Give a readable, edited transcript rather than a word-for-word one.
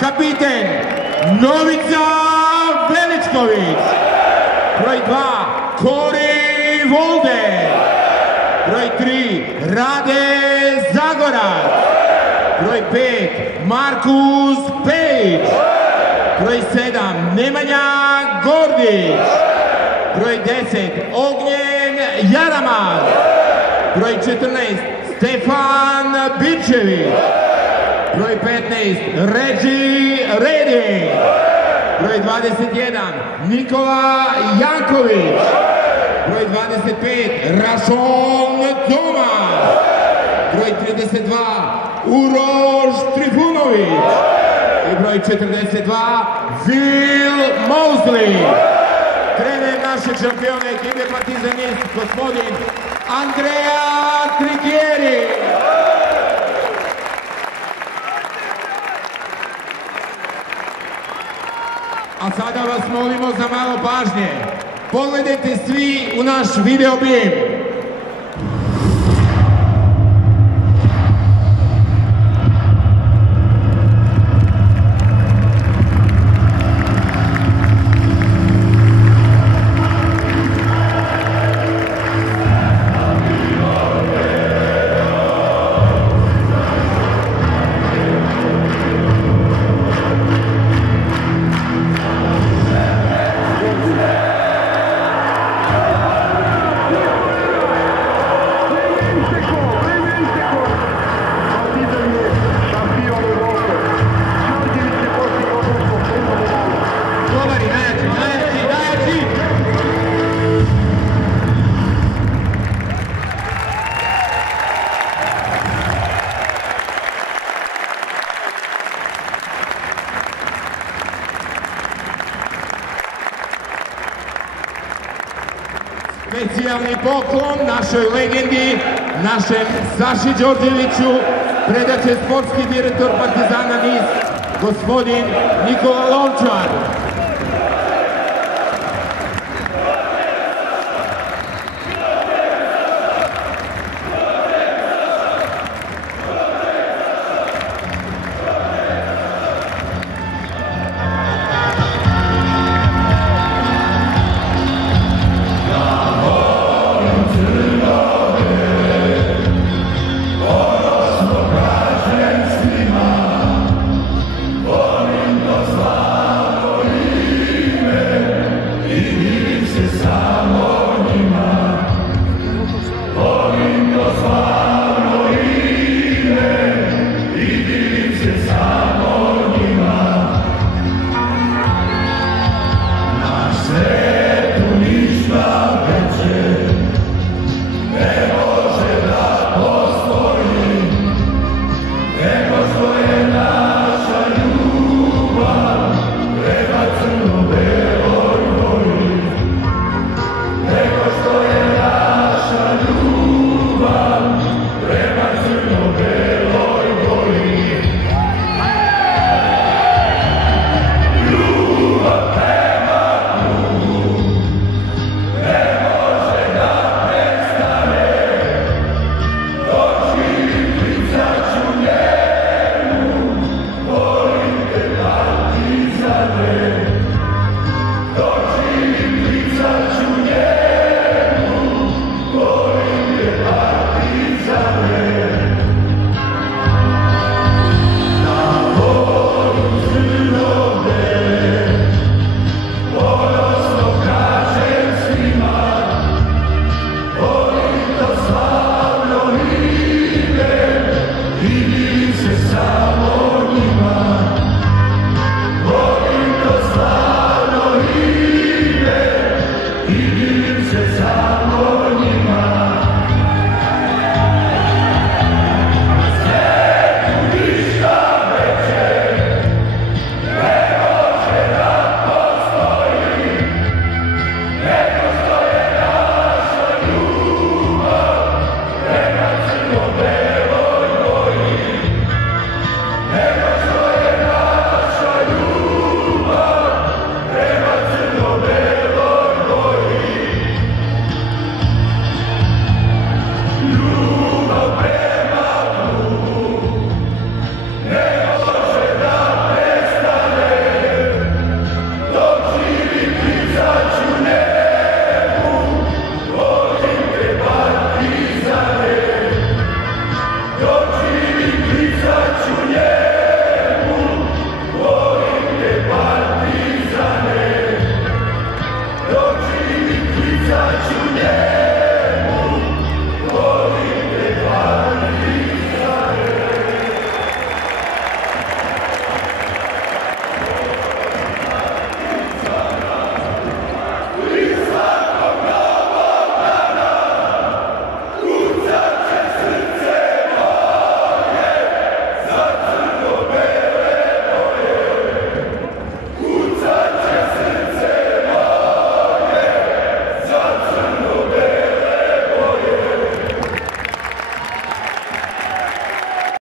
kapiten Novica Veličković. Broj 2 Kori Volde. Broj 3 Rade Zagorac. Broj 5 Markus Pejić. Broj 7 Nemanja Gordić. Broj 10 Ognjen Jaramaz. Broj 14 Stefan Bičević. Broj 15 Ređi Reding. Broj 21 Nikola Janković. Broj 25 Rašon Tomas. Broj 32 Uroš Trifunović. I broj 42 Will Mosley. Trener naše šampione ekipe Partizanist, gospodin Andrea Trigieri. A sada vas molimo za malo pažnje. Pogledajte svi u naš video bim. Specijalni poklon našoj legendi, našem Saši Đorđeviću, predat će sportski direktor Partizana Niš, gospodin Nikola Lončar.